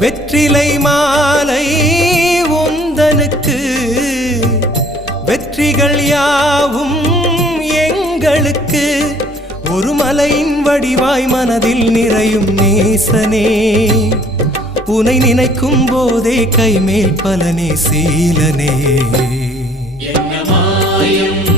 வெற்றிலை மாலை உந்தனுக்கு வெற்றிகள் யாவும் எங்களுக்கு ஒரு மலையின் வடிவாய் மனதில் நிறையும் நேசனே உனை நினைக்கும் போதே கைமேல் பலனே சீலனே என்ன மாயம்